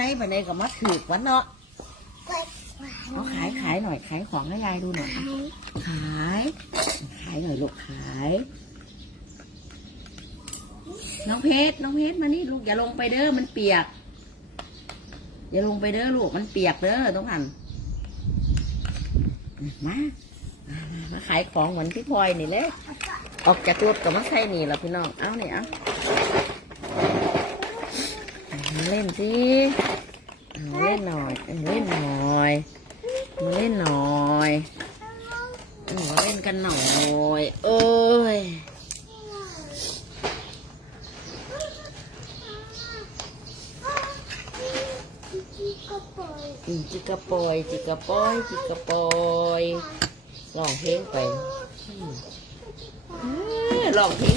ไหนไปไหนก็มาถือวันเนาะเอาขายขายหน่อยขายของให้ยายดูหน่อยขาย ขายหน่อยลูกขาย น้องเพชรน้องเพชรมานี่ลูกอย่าลงไปเด้อมันเปียก อย่าลงไปเด้อลูกมันเปียกเด้อต้องหันมามาขายของเหมือนพี่พลอยนี่เลยออกจากรถกับมาใส่นี่ละพี่น้อง เอาเนี่ยเอาเล่นสิ เอาเล่นหน่อยเอาเล่นหน่อยมาเล่นหน่อยเอามาเล่นกันหน่อยเอ้ยจิกกะปอยจิกกะปอยจิกกะปอยร้องเพลงไปอืมเอ้ยร้งเพลง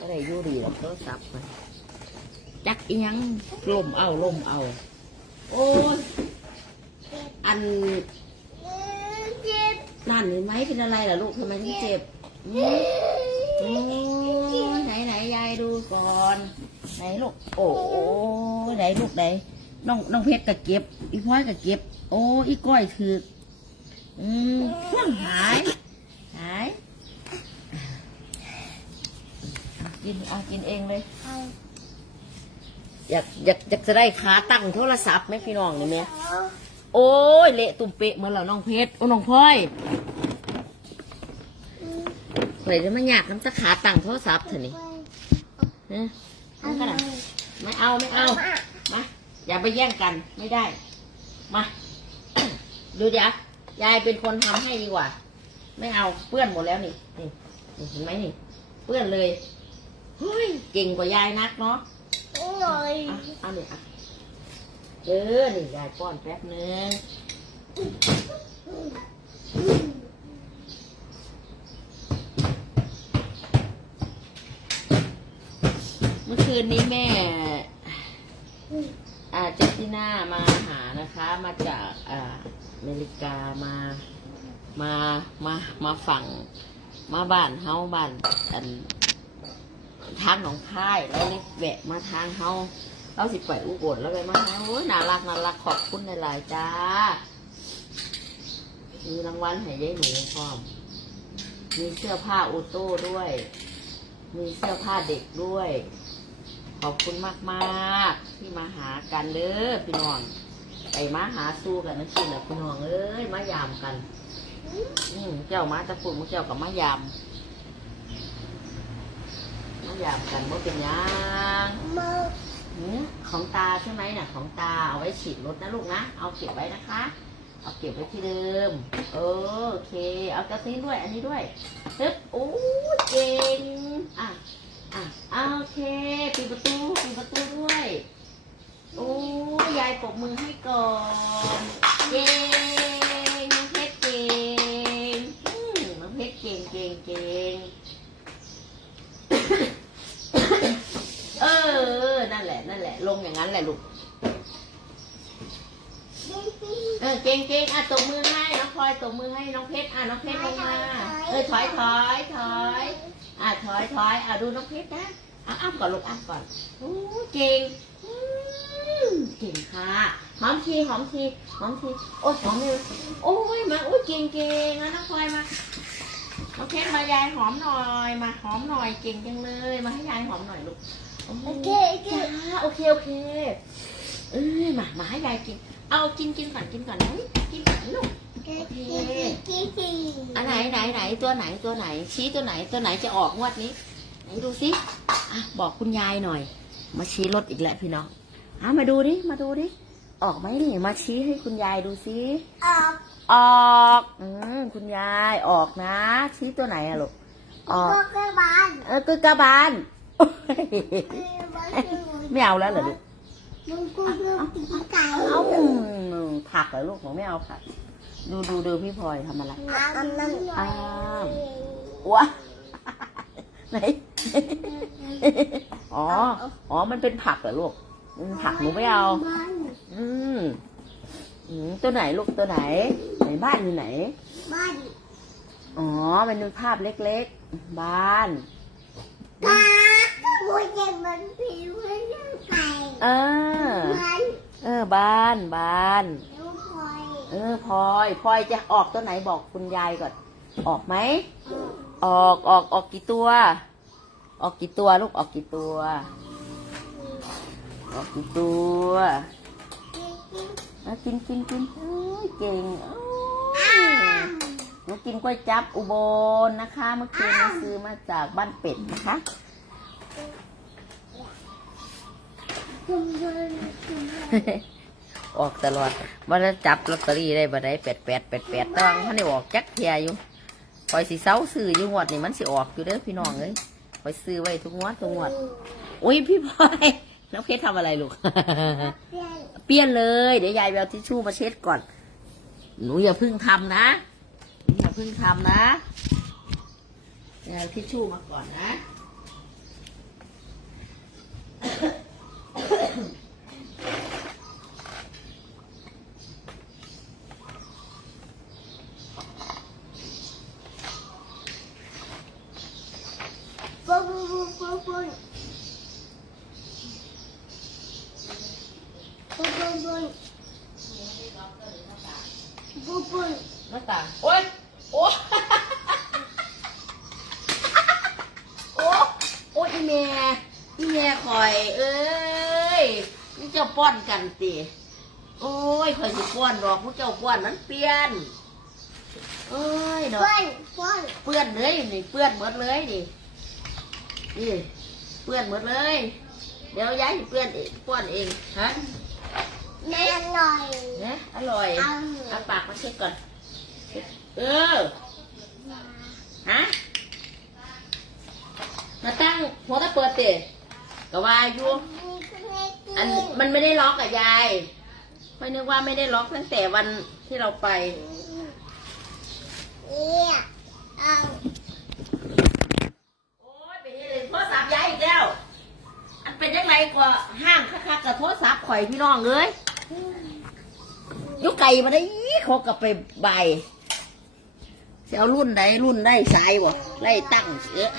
อะไรยู่ดีหรอกโทรศัพท์ จักอียังลมเอาลมเอา โอ้ยอันนั่นเห็นไหมเป็นอะไรล่ะลูกทำไมถึงเจ็บอืมโอ้ยไหนไหนยายดูก่อน ไหนลูกโอ้ยไหนลูกไหนน้องน้องเพชรก็เก็บ อีพลอยก็เก็บ โอ้อีก้อยถืออืมหายหายกินเอากินเองเลย อยากอยากอยากจะได้ขาตั้งโทรศัพท์ไหมพี่น้องนี่แม่โอ้ยเละตุ่มเปะเหมือนเราน้องเพชรโอ้น้องพลอยเฮ้ยจะมาอยากน้ำจะขาตั้งโทรศัพท์เถอะนี่ฮะเอาก็ได้ไม่เอาไม่เอามาอย่าไปแย่งกันไม่ได้มาดูเดี๋ยวยายเป็นคนทำให้ดีกว่า ไม่เอาเปื้อนหมดแล้วนี่นี่นี่เห็นไหมนี่ เปื้อนเลยเฮ้ยเก่งกว่ายายนักเนาะ อะเอาเนี่ยอะเออ นี่ยายป้อนแป๊บนึงเมื่อคืนนี้แม่ อาเจสติน่ามาหานะคะ มาจากอ่าอเมริกามา มา มา มาฝั่ง มาบ้านเฮาบ้านอัน ทางหนองคายแล้วเลยแวะมาทางเฮาเราสิไปอุบลแล้วไปมาหาโอ้ยน่ารักน่ารักขอบคุณหลายๆจ้ามีรางวัลให้ยายหนูพร้อมมีเสื้อผ้าโอโต้ด้วย มีเสื้อผ้าเด็กด้วย ขอบคุณมากๆ ที่มาหากันเด้อพี่น้องไปมาหาสู้กันนั่นสิแหละพี่น้องเอ้ยมายามกัน อืมเจ้ามาตะปุ่นเจ้ากับมายาม มายามกันว่าเป็นหยังหืมของตาใช่ไหมน่ะ ของตาเอาไว้ฉีดรถนะลูกนะ เอาเก็บไว้นะคะ เอาเก็บไว้ที่เดิมเออโอเค เอากระซีด้วย อันนี้ด้วยฮึบโอ้เก่งอะอะอะโอเคปิดประตูปิดประตูด้วยโอ้ยายปรบมือให้ก่อนเก่งน้องเพชรเก่งอืมน้องเพชรเก่งเก่งเก่ง เออ นั่นแหละนั่นแหละ ลงอย่างนั้นแหละลูกเออเก่งเก่งอะตบมือให้น้องพลอยตบมือให้น้องเพชรอะน้องเพชรลงมาเออถอยถอยถอยอะถอยถอยอะดูน้องเพชรนะอะอ้ำก่อนลูกอ้ำก่อนโอ้เก่งอืมเก่งค่ะหอมทีหอมทีหอมทีโอ้ยหอมเลยโอ้ยมาโอ้ยเก่งเก่งแล้วน้องพลอยมาน้องเพชรมายายหอมหน่อยมาหอมหน่อยเก่งจังเลย มาให้ยายหอมหน่อยลูก โอ้ยจ้าโอเคโอเคเอ้ยมามาให้ยายกิน เอากินกินก่อนกินก่อนนะกินก่อนลูกอันไหนไหนไหนตัวไหนตัวไหน ชี้ตัวไหนตัวไหนจะออกงวดนี้ไหนดูสิอะบอกคุณยายหน่อย มาชี้รถอีกแล้วพี่น้องเอามาดูดิมาดูดิออกไหมนี่มาชี้ให้คุณยายดูสิออกอืมคุณยายออกนะ ชี้ตัวไหนอะลูกออกเออคือกระบาลโอ๊ย ไม่เอาแล้วเหรอลูกเอาอืมผักเหรอลูกผมไม่เอาผัก ดูดูดูพี่พลอยทำอะไรอ้าวะไหนอ๋อ อ๋อ มันเป็นผักเหรอลูก ผักหนูไม่เอา อืมตัวไหนลูกตัวไหน ไหนบ้านอยู่ไหน บ้าน อ๋อ มันเป็นภาพเล็กๆ บ้านพูดอ ย่างมันผิวไม่ใช่ไก่เออ มันเออบ้านบ้านลูกพลอยเออพลอยพลอยจะออกตัวไหนบอกคุณยายก่อน ออกไหม ออกออกออกกี่ตัว ออกกี่ตัวลูกออกกี่ตัว ออกกี่ตัวอะกินกินกินเอ้ยเก่งเอ้ยหนูกินก๋วยจับอุบลนะคะ เมื่อคืนนี้ซื้อมาจากบ้านเป็ดนะคะจุ่มจุ่มจุ่ม ออกตลอดว่าจะจับลอตเตอรี่ได้บ่ได้แปดแปดแปดแปดแต่ว่ามันได้ออกจักเทียอยู่คอยสิเซาซื้ออยู่งวดนี่มันสิออกอยู่เด้อพี่น้องเอ้ยคอยซื้อไว้ทุกงวดทุกงวดอุ้ยพี่พลอยน้องเพชรทำอะไรลูก เปลี่ยนเลย เดี๋ยวยายเอาทิชชู่มาเช็ดก่อน หนูอย่าเพึ่งทำนะอย่าเพึ่งทำนะเดี๋ยวเอาทิชชู่มาก่อนนะ ハハハハ。 ป้อนกันติโอ้ยคอยสิป้อนดอกพวกเจ้าป้อนมันเปลี่ยนเอ้ยดอกเปิ้ลเปิ้ลเปื้อนเลยนี่เปื้อนหมดเลยนี่นี่เปื้อนหมดเลย เดี๋ยวยายสิเปื้อนเองป้อนเองฮะแม่อร่อยเนี่ยอร่อยเอาเอาปากมาเช็ดก่อนเช็ดเออฮะมาตั้งหัวตะเปิดเตะก็ว่าอยู่ อันมันไม่ได้ล็อกอะยาย ไม่นึกว่าไม่ได้ล็อกตั้งแต่วันที่เราไป เอียเอาโอ้ยไปเฮ็ดเลยโทรศัพท์ยายอีกแล้ว อันเป็นยังไงก็ห้างคักๆกับโทรศัพท์ข่อยพี่น้องเลยอยุไก่มาได้อีเขากลับไปใบายสิเอารุ่นใดรุ่นได้สายบ่ไล่ตั้งเอ๊ะ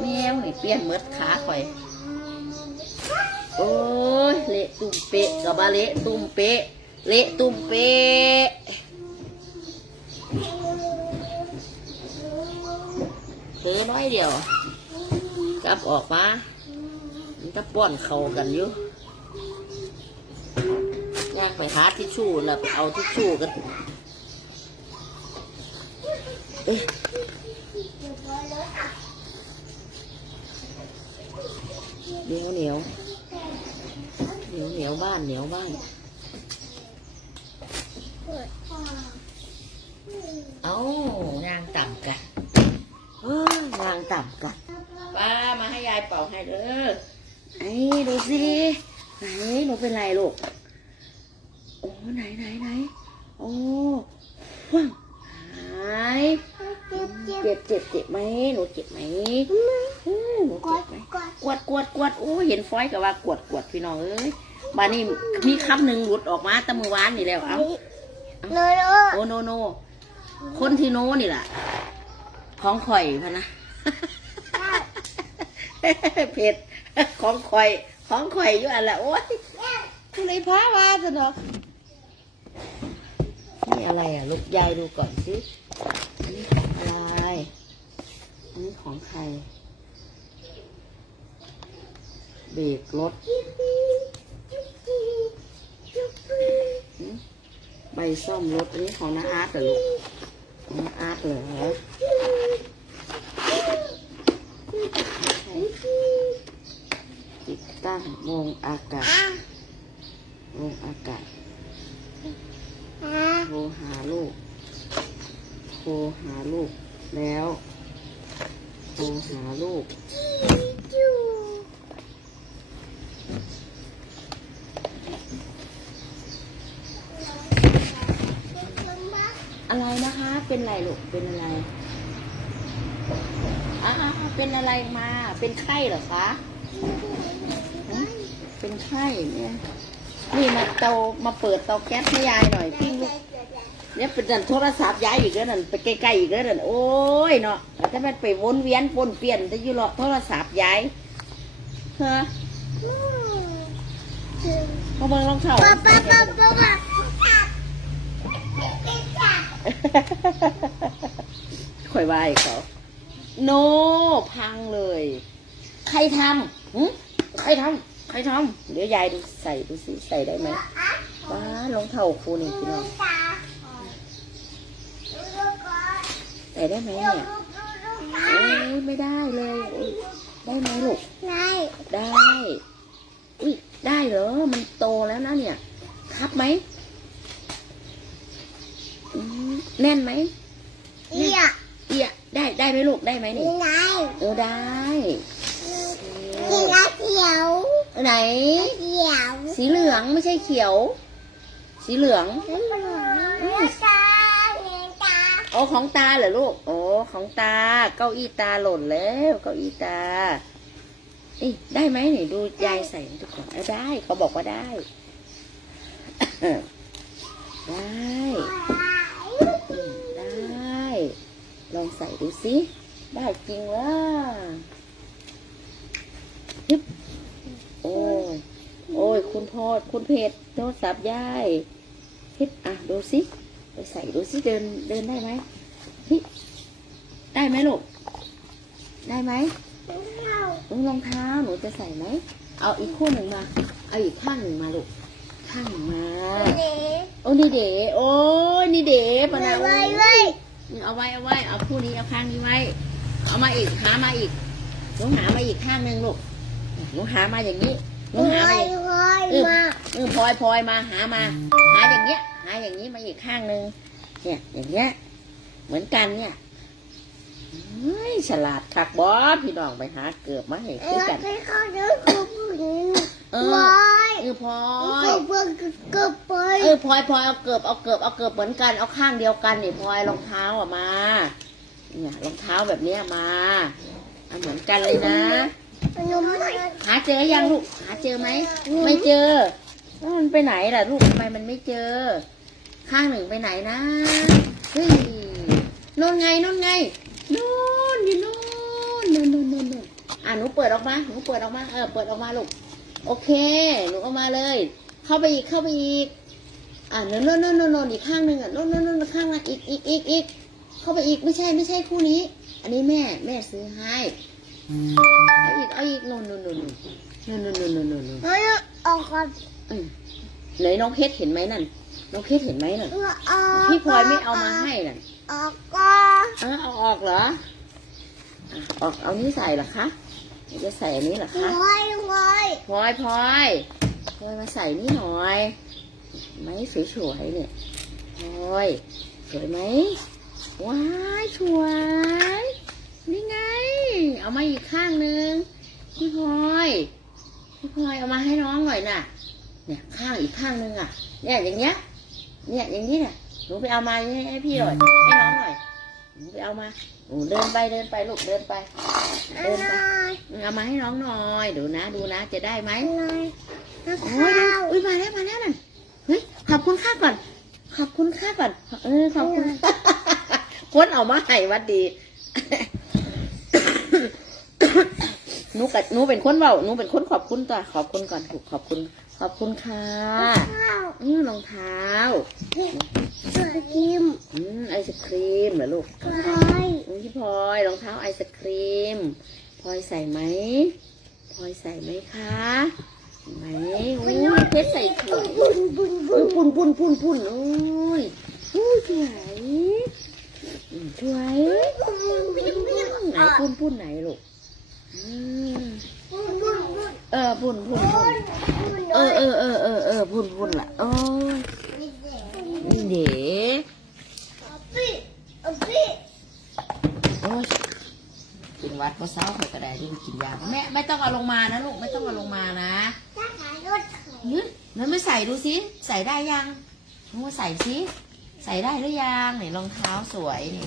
แมวนี่เปลี่ยนเมดขาข่อย โอ้ยเละตุ่มเปะกับบาเละตุ่มเปะเละตุ่มเปะเธอน้อยเดียวกลับออกมามันจะป้อนเขากันอยู่ยากไปหาทิชชู่แล้วเอาทิชชู่กันเอ๊ะเหนียวเหนียวเหนียวเหนียวบ้านเหนียวบ้านเอายางต่ำกันเอ้ยยางต่ำกันป้ามาให้ยายเป่าให้เด้อไอ้ดูสิไหนหนูเป็นไรลูก โอ้ไหนไหนไหนโอ้ว้าวหายเจ็บเจ็บเจ็บเจ็บเจ็บไหมหนูเจ็บไหมเออหนูกเจ็ดบไหมกดกวดกวดกวดโอ้เห็นฟอยกับว่ากวดกวดพี่น้องเอ้ย บานนี้มีคำหนึ่งหลุดออกมาแตะมือวานนี่แล้วเอ้าโนโนโอโนโน คนที่โนนี่แหละของข่อยพะนะ เผ็ดของข่อย ของข่อยอยู่อันละโอ๊ยอะไรพาว่าสนอกนี่อะไรอะลูกยายดูก่อนสิอันนี้ของอะไรอันนี้ของใครเบรกรถหืม ใบซ่อมรถอันนี้ของน้าอาร์ตเหรอลูกของน้าอาร์ตเหรอใช่ติดตั้งวงอากาศวงอากาศโทรหาลูกโทรหาลูกแล้วโทรหาลูก อะไรนะคะ เป็นอะ ไรลูกเป็นอะไรอ่าเป็นอะไรมา เป็นไข้เหรอคะฮะเป็นไข้เนี่ย นี่มาเตามาเปิดเตาแก๊สให้ยายหน่อยปิ้งลูกเนี่ยเป็นนั่นโทรศัพท์ย้ายอีกแล้วนั่นไปใกล้ๆอีกแล้วนั่นโอ้ยเนาะแต่มันไปวนเวียนปนเปลี่ยนแต่อยู่หรอกโทรศัพท์ย้ายเฮ้ออืมพอเบิ่งรองเท้า ป๊าป๊าป๊าป๊าป๊า ข่อยว่าให้เขาโน พังเลย ใครทำหึใครทำใครทำเดี๋ยวยายดูใส่ดูสิใส่ได้ไหมว้ารองเท้าครูนี่พี่น้องใส่ได้ไหมเนี่ยโอ้ยไม่ได้เลยโอ้ยได้ไหมลูกไงได้ อุ้ยได้เหรอ มันโตแล้วนะเนี่ย ครับไหมอืม แน่นไหมเอียเอียได้ได้ไหมลูกได้ไหมนี่ไงเออได้นี่นะเขียวไหนเขียวสีเหลืองไม่ใช่เขียว สีเหลืองเนื้อตาเนื้อตาโอ้ของตาเหรอลูก โอ้ของตา เก้าอี้ตาหล่นแล้ว เก้าอี้ตาเอ้ยได้ไหมนี่ดูยายใส่ให้ทุกคนเออได้เขาบอกว่าได้ ได้อืมได้ ลองใส่ดูสิ ได้จริงว่าฮึบโอ้ยโอ้ย คุณพ่อคุณเพจโทรศัพท์ยายฮึบอะ ดูสิไปใส่ดูสิ เดิน เดินได้ไหมฮึบได้ไหมลูก ได้ไหมเออรองเท้า หนูจะใส่ไหม เอาอีกคู่หนึ่งมา เอาอีกข้างหนึ่งมาลูก ข้างหนึ่งมา โอ้นี่เด๋โอ้ยนี่เด๋ปะนะไว้ไว้ เอาไว้เอาไว้เอาคู่นี้เอาข้างนี้ไว้ เอามาอีกหามาอีกหนูหามาอีกข้างหนึ่งลูกหนูหามาอย่างนี้หนูหามาอีกไว้มาเออพลอยพลอยมาหามา หาอย่างเงี้ย หาอย่างนี้มาอีกข้างหนึ่งเนี่ยอย่างเงี้ยเหมือนกันเนี่ยเฮ้ยฉลาดคักบอสพี่น้องไปหาเกือบมาให้คือกันไป เข้าเนื้อคือผู้หญิงเอไว้อเออพลอยก็เพิ่งเกิดไปเออพลอยพลอยเอาเกือบเอาเกือบเอาเกือบเหมือนกันเอาข้างเดียวกันนี่พลอยรองเท้าอะมาเนี่ยรองเท้าแบบเนี้ยมาเอาเหมือนกันเลยนะหนูไม่หาเจอยังลูกหาเจอไหมไม่เจอแล้วมันไปไหนล่ะลูกทำไมมันไม่เจอ ข้างหนึ่งไปไหนนะเฮ้ยนู่นไงนู่นไงนู่นอยู่นู่นนู่นนู่นนู่นนู่นอะหนูเปิดออกมาหนูเปิดออกมาเออเปิดออกมาลูก โอเค หนูเอามาเลย เข้าไปอีก เข้าไปอีก อะนู่นนู่นนู่นนู่นอีกข้างหนึ่งอะนู่นนู่นนู่นข้างมาอีกอีกอีกอีก เข้าไปอีก ไม่ใช่ ไม่ใช่คู่นี้ อันนี้แม่ แม่ซื้อให้ เอาอีก เอาอีกนู่นนู่นนู่นนู่นนู่นนู่นนู่นนู่นนู่นไม่ออกก่อนอืมไหนน้องเพชรเห็นไหมนั่น น้องเพชรเห็นไหมนั่นออกพี่พลอยไม่เอามาให้นั่นออกก่อนอ้าวเอาออกเหรออะออก เอานี้ใส่เหรอคะ จะใส่อันนี้เหรอคะไว้ไว้พลอยพลอยพลอยมาใส่นี่หน่อยไหมสวยๆเนี่ยพลอยสวยไหมว้ายสวยนี่ไง เอามาอีกข้างหนึ่งพี่พลอยพี่พลอยเอามาให้น้องหน่อยน่ะ เนี่ยข้างอีกข้างหนึ่งอะ เนี่ยอย่างเงี้ย เนี่ยอย่างนี้เนี่ยหนูไปเอามาให้ให้พี่หน่อยให้น้องหน่อย หนูไปเอามาหนูเดินไปเดินไปลูกเดินไป เดินไปเอามาให้น้องหน่อยดูนะดูนะจะได้ไหมอะไรนะโอ้ยข้าวอุ้ยมาแล้วมาแล้วนั่นเฮ้ยขอบคุณค่าก่อน ขอบคุณค่าก่อน เออขอบคุณคนเอามาให้หวัดดีหนูกับหนูเป็นคนเบาหนูเป็นคนขอบคุณตัวขอบคุณก่อนถูกขอบคุณ ขอบคุณค่ะข้าวอือรองเท้าสวัสดีมอืมไอศครีมเหรอลูกไว้อืมพี่พลอยรองเท้าไอศครีมพลอยใส่ไหมพลอยใส่ไหมคะไหมโอ้ยเพชรใส่สวยบุญบุญบุปุ้ญนปุ้นปุ้นปุ้นปุ้นโอ้ยโอ้ยสวยอืมสวยไหนปุ้นปุ้นไหนลูกอืมเออปุ้นปุ้นปุ้น เออเออเออเออเออปุ้นปุ้นล่ะโอ้ยนี่เด๋โอ้ยกินวัดก็เศร้าเขากระไดที่กินยาแม่ไม่ต้องเอาลงมานะลูกไม่ต้องเอาลงมานะหึแล้วไม่ใส่ดูสิใส่ได้ยังโอ้ใส่สิใส่ได้หรือยังไหนรองเท้าสวยนี่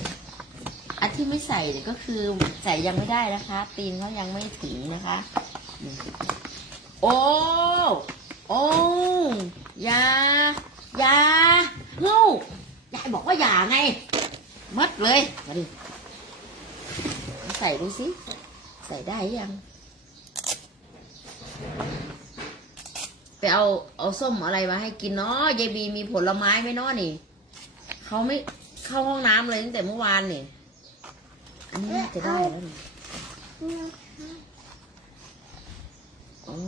อันที่ไม่ใส่เนี่ยก็คือใส่ยังไม่ได้นะคะ ตีนเขายังไม่ถึงนะคะนี่โอ้ โอ้ยายางูอย่าบอกว่าอย่าไงมัดเลยมาดิใส่ดูสิ ใส่ได้ยัง ไปเอาเอาส้มอะไรมาให้กินเนาะยายบีมีผลไม้ไหมเนาะนี่ เขาไม่เข้าห้องน้ำเลยตั้งแต่เมื่อวานนี่ อันนี้น่าจะได้แล้วนี่ อ๋อ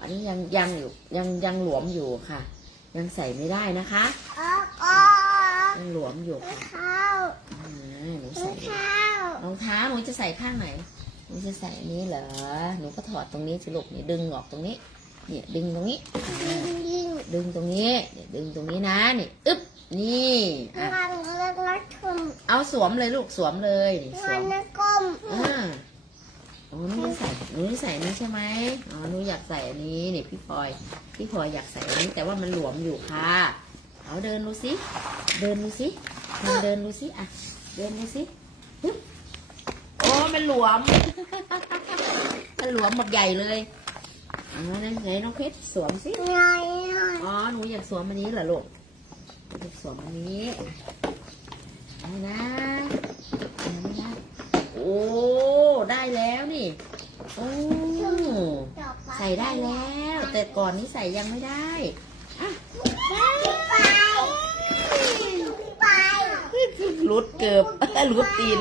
อันนี้ยังยังอยู่ยังยังหลวมอยู่ค่ะ ยังใส่ไม่ได้นะคะออกออกยังหลวมอยู่ค่ะข้าวอ่าหนูกิใส่นข้าวรองเท้าหนูจะใส่ข้างไหนหนูจะใส่อันนี้เหรอหนูก็ถอดตรงนี้สิลูกนี่ดึงออกตรงนี้เนี่ยดึงตรงนี้อ่ายิงดึงตรงนี้เนี่ยดึงตรงนี้นะนี่อึ๊บนี่อะงานเลิกรักทุมเอาสวมเลยลูกสวมเลยนี่สงาวนมนักก้มอ่า อ๋อหนูจะใส่หนูจะใส่นี้ใช่ไหมอ๋อหนูอยากใส่อันนี้นี่พี่พลอย พี่พลอยอยากใส่อันนี้ แต่ว่ามันหลวมอยู่ค่ะ เอาเดินดูสิ เดินดูสิลองเดินดูสิอะ เดินดูสิฮึบโอ้มันหลวม มันหลวมหมดใหญ่เลยอ๋อไหนไหนน้องเพชรสวมสิ อ๋อ หนูอยากสวมอันนี้เหรอลูกอยากสวมอันนี้ได้นะเอาไม่ได้โอ้ ได้แล้วนี่ โอ้ ใส่ได้แล้ว แต่ก่อนนี้ใส่ยังไม่ได้อะไปไปรุดเกือบรุดตีน